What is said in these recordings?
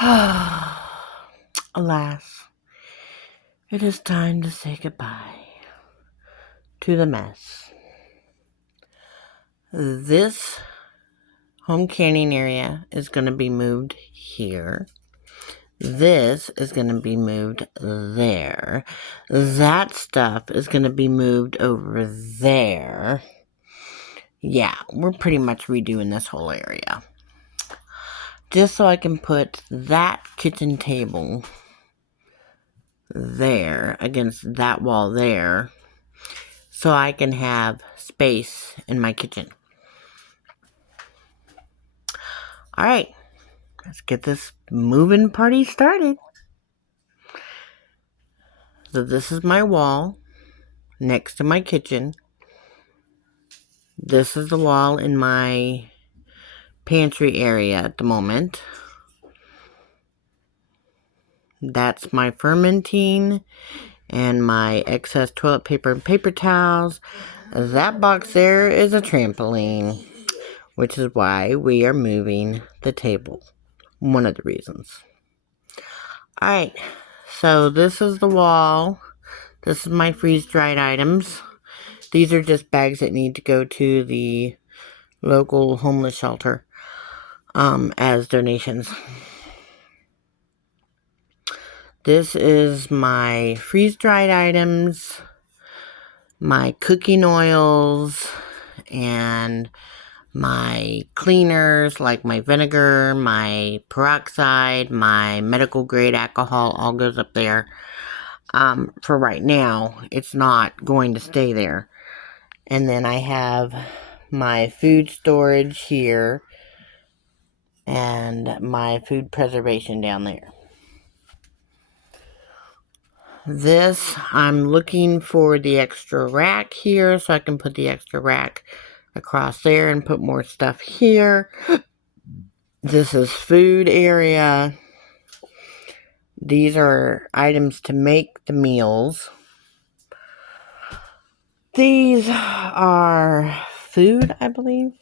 Alas, it is time to say goodbye to the mess. This home canning area is going to be moved here. This is going to be moved there. That stuff is going to be moved over there. Yeah, we're pretty much redoing this whole area. Just so I can put that kitchen table there against that wall there, so I can have space in my kitchen. Alright, let's get this moving party started. So this is my wall next to my kitchen. This is the wall in my pantry area at the moment. That's my fermenting and my excess toilet paper and paper towels. That box there is a trampoline, which is why we are moving the table. One of the reasons. Alright, so this is the wall. This is my freeze-dried items. These are just bags that need to go to the local homeless shelter as donations. This is my freeze-dried items, my cooking oils, and my cleaners like my vinegar, my peroxide, my medical grade alcohol all goes up there. For right now, it's not going to stay there. And then I have my food storage here and my food preservation down there. This, I'm looking for the extra rack here so I can put the extra rack across there and put more stuff here. This is food area. These are items to make the meals. These are food, I believe.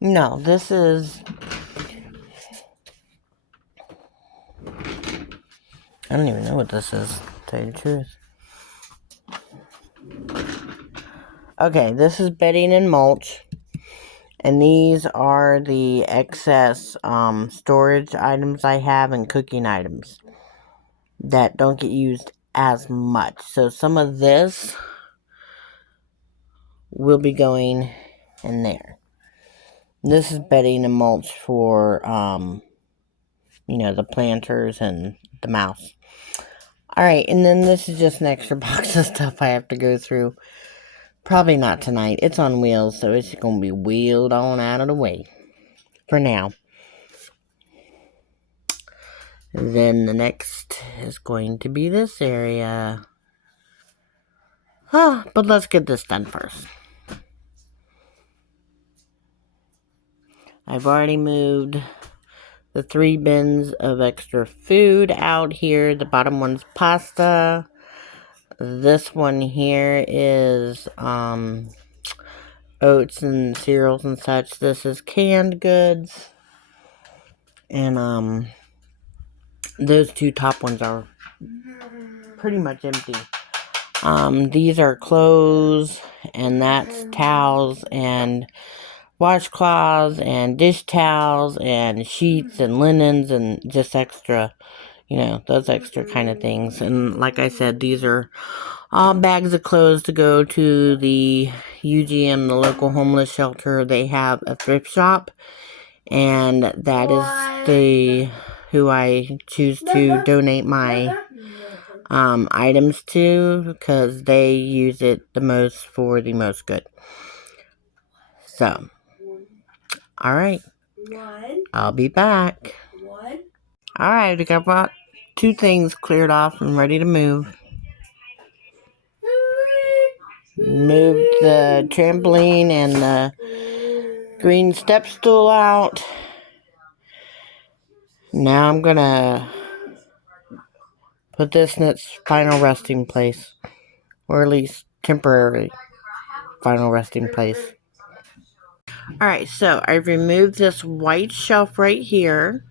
No, this is... I don't even know what this is, to tell you the truth. Okay, this is bedding and mulch. And these are the excess storage items I have and cooking items that don't get used as much. So some of this will be going in there. This is bedding and mulch for, the planters and the mouse. Alright, and then this is just an extra box of stuff I have to go through. Probably not tonight. It's on wheels, so it's going to be wheeled on out of the way. For now. Then the next is going to be this area. But let's get this done first. I've already moved the 3 bins of extra food out here. The bottom one's pasta. This one here is oats and cereals and such. This is canned goods. And those 2 top ones are pretty much empty. These are clothes, and that's towels and washcloths and dish towels and sheets and linens and just extra, those extra kind of things. And like I said, these are all bags of clothes to go to the UGM, the local homeless shelter. They have a thrift shop, and that is who I choose to donate my items to, because they use it the most for the most good. So, alright, I'll be back. Alright, I got 2 things cleared off and ready to move. Moved the trampoline and the green step stool out. Now I'm gonna put this in its final resting place, or at least temporary final resting place. Alright, so I've removed this white shelf right here.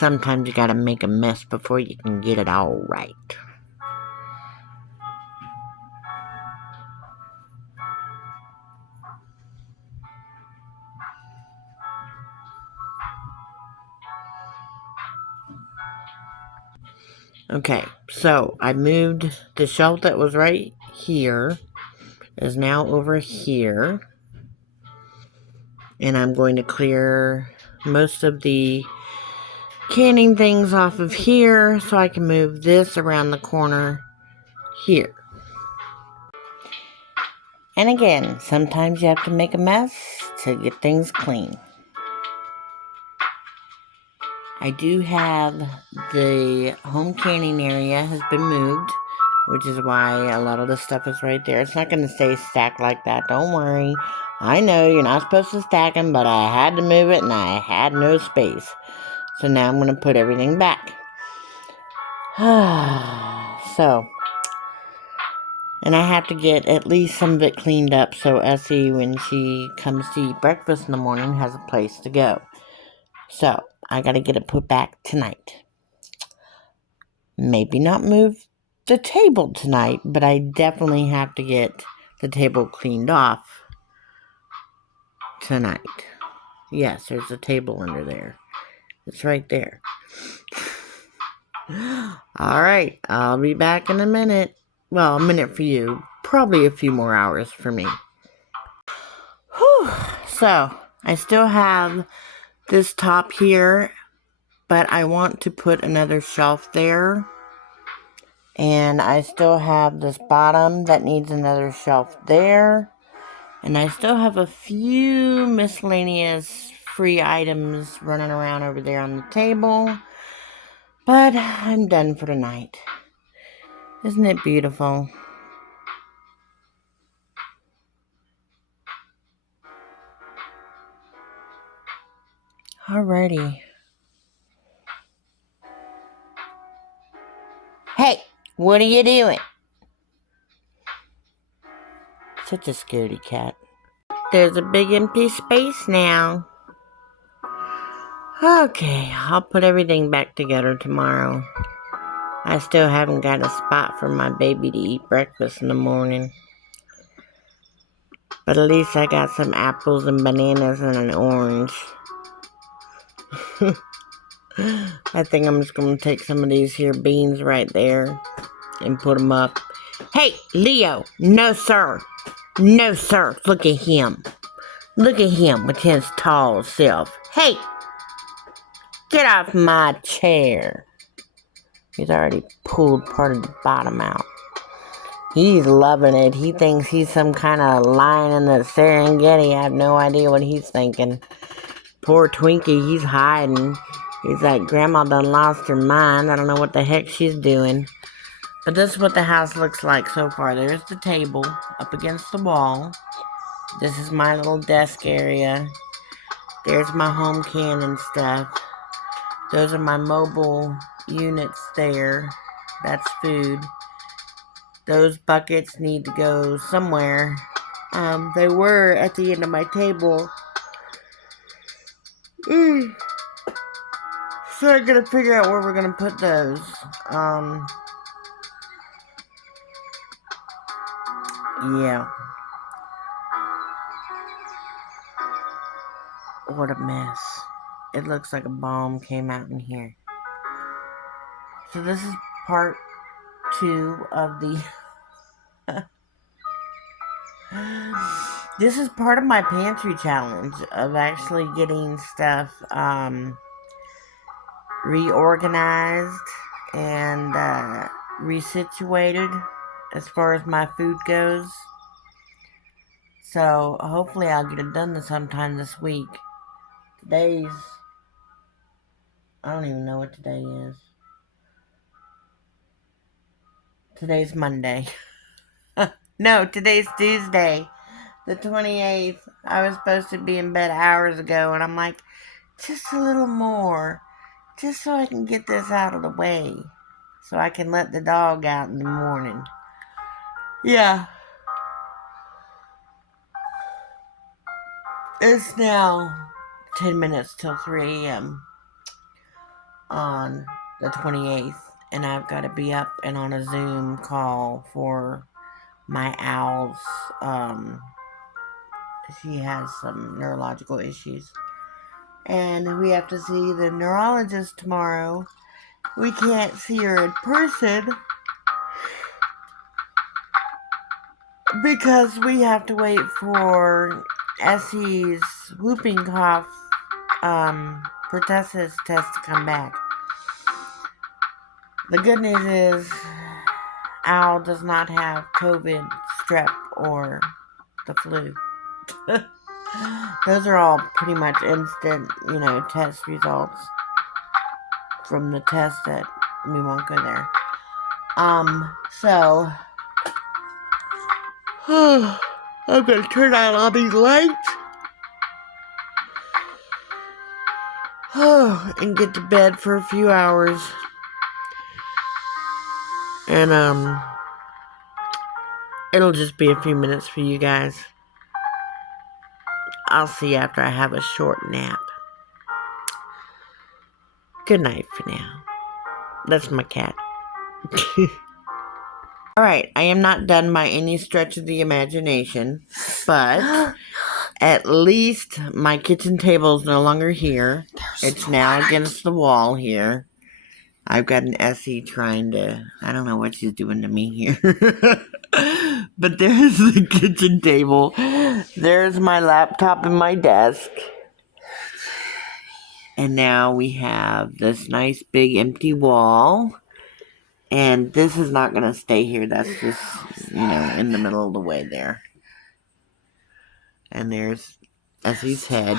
sometimes you gotta make a mess before you can get it all right. Okay, so I moved the shelf that was right here, is now over here. And I'm going to clear most of the canning things off of here so I can move this around the corner here. And again, sometimes you have to make a mess to get things clean. I do have the home canning area has been moved, which is why a lot of the stuff is right there. It's not going to stay stacked like that. Don't worry. I know you're not supposed to stack them, but I had to move it and I had no space. So now I'm going to put everything back. So, and I have to get at least some of it cleaned up so Essie, when she comes to eat breakfast in the morning, has a place to go. So, I got to get it put back tonight. Maybe not move the table tonight, but I definitely have to get the table cleaned off tonight. Yes, there's a table under there. It's right there. Alright, I'll be back in a minute. Well, a minute for you. Probably a few more hours for me. Whew. So, I still have this top here, but I want to put another shelf there. And I still have this bottom that needs another shelf there. And I still have a few miscellaneous free items running around over there on the table. But I'm done for tonight. Isn't it beautiful? Alrighty. Hey, what are you doing? Such a scaredy cat. There's a big empty space now. Okay, I'll put everything back together tomorrow. I still haven't got a spot for my baby to eat breakfast in the morning. But at least I got some apples and bananas and an orange. I think I'm just going to take some of these here beans right there and put them up. Hey, Leo! No, sir! No, sir! Look at him. Look at him with his tall self. Hey! Get off my chair. He's already pulled part of the bottom out. He's loving it. He thinks he's some kind of lion in the Serengeti. I have no idea what he's thinking. Poor Twinkie, he's hiding. He's like, Grandma done lost her mind. I don't know what the heck she's doing. But this is what the house looks like so far. There's the table up against the wall. This is my little desk area. There's my home canning stuff. Those are my mobile units there. That's food. Those buckets need to go somewhere. They were at the end of my table. So I gotta figure out where we're gonna put those. Yeah. What a mess. It looks like a bomb came out in here. So this is part 2 of the... This is part of my pantry challenge of actually getting stuff reorganized and resituated as far as my food goes. So hopefully I'll get it done sometime this week. I don't even know what today is. Today's Monday. No, today's Tuesday, the 28th. I was supposed to be in bed hours ago, and I'm like, just a little more, just so I can get this out of the way, so I can let the dog out in the morning. Yeah. It's now 10 minutes till 3 a.m. on the 28th, and I've got to be up and on a Zoom call for my owl's, she has some neurological issues. And we have to see the neurologist tomorrow. We can't see her in person because we have to wait for Essie's whooping cough pertussis test to come back. The good news is Owl does not have COVID, strep, or the flu. Those are all pretty much instant, test results from the test that we won't go there. So I'm gonna turn on all these lights and get to bed for a few hours. And it'll just be a few minutes for you guys. I'll see you after I have a short nap. Good night for now. That's my cat. Alright, I am not done by any stretch of the imagination, but at least my kitchen table is no longer here. It's now against the wall here. I've got an Essie trying to, I don't know what she's doing to me here. But there's the kitchen table. There's my laptop and my desk. And now we have this nice big empty wall. And this is not going to stay here. That's just, in the middle of the way there. And there's Essie's head.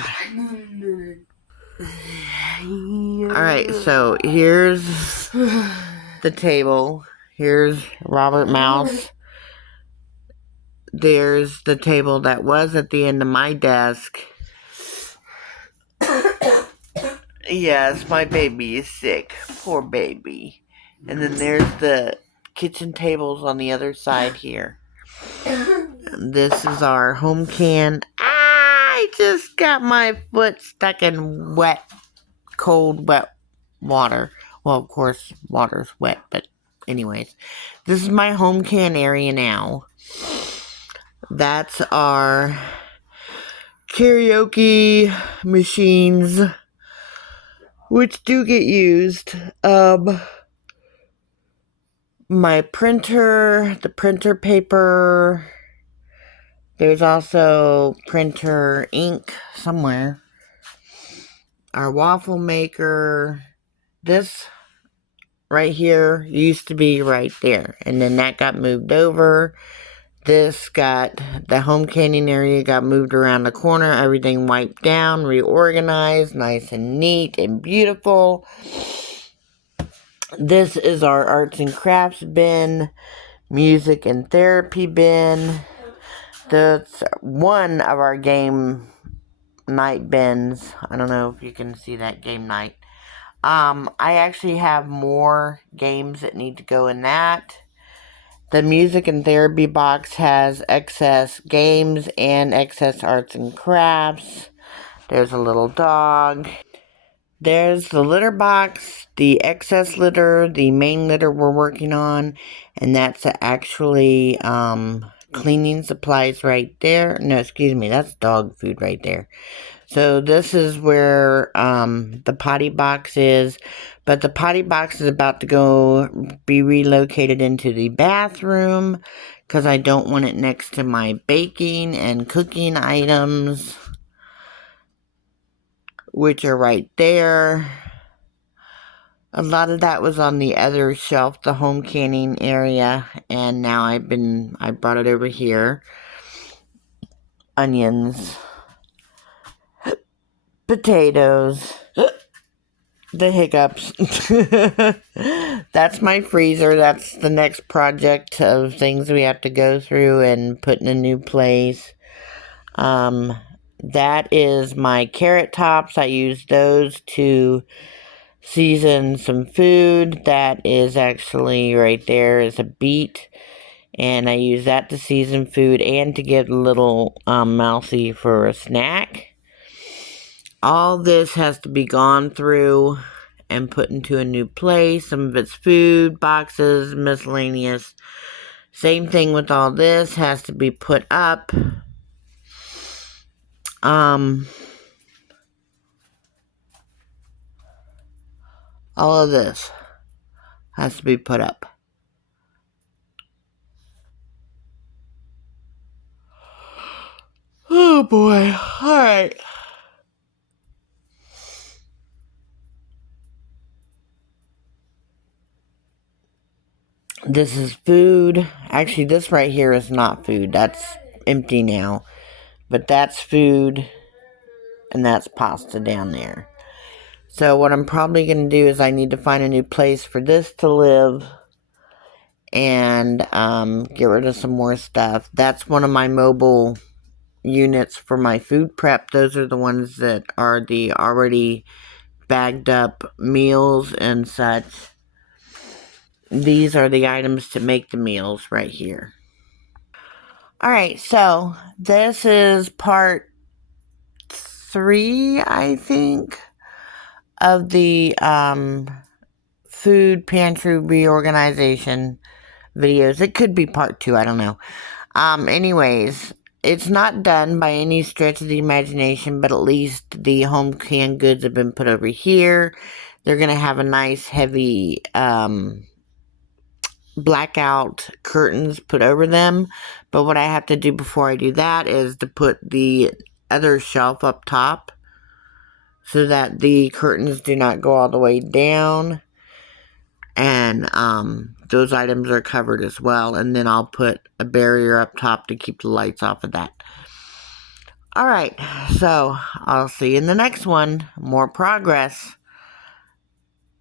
Alright, so here's the table. Here's Robert Mouse. There's the table that was at the end of my desk. Yes, my baby is sick. Poor baby. And then there's the kitchen tables on the other side here. This is our home can. I just got my foot stuck in cold, wet water. Well, of course, water's wet, but anyways. This is my home can area now. That's our karaoke machines, which do get used. My printer, the printer paper. There's also printer ink somewhere. Our waffle maker. This right here used to be right there. And then that got moved over. The home canning area got moved around the corner. Everything wiped down, reorganized, nice and neat and beautiful. This is our arts and crafts bin, music and therapy bin. That's one of our game night bins. I don't know if you can see that game night. I actually have more games that need to go in that. The music and therapy box has excess games and excess arts and crafts. There's a little dog. There's the litter box, the excess litter, the main litter we're working on, and that's actually cleaning supplies right there. No, excuse me, that's dog food right there. So this is where the potty box is, but the potty box is about to be relocated into the bathroom because I don't want it next to my baking and cooking items, which are right there. A lot of that was on the other shelf, the home canning area, and now I brought it over here. Onions, potatoes, the hiccups. That's my freezer. That's the next project of things we have to go through and put in a new place. That is my carrot tops. I use those to season some food. That is actually right there is a beet. And I use that to season food and to get a little mousy for a snack. All this has to be gone through and put into a new place. Some of it's food, boxes, miscellaneous. Same thing with all this, has to be put up. All of this has to be put up. Oh boy, alright. This is food. Actually, this right here is not food. That's empty now. But that's food, and that's pasta down there. So what I'm probably going to do is I need to find a new place for this to live and get rid of some more stuff. That's one of my mobile units for my food prep. Those are the ones that are the already bagged up meals and such. These are the items to make the meals right here. Alright, so this is part 3, I think, of the food pantry reorganization videos. It could be part 2, I don't know. Anyways, it's not done by any stretch of the imagination, but at least the home canned goods have been put over here. They're going to have a nice heavy blackout curtains put over them. But what I have to do before I do that is to put the other shelf up top so that the curtains do not go all the way down. And those items are covered as well. And then I'll put a barrier up top to keep the lights off of that. Alright, so I'll see you in the next one. More progress.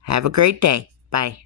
Have a great day. Bye.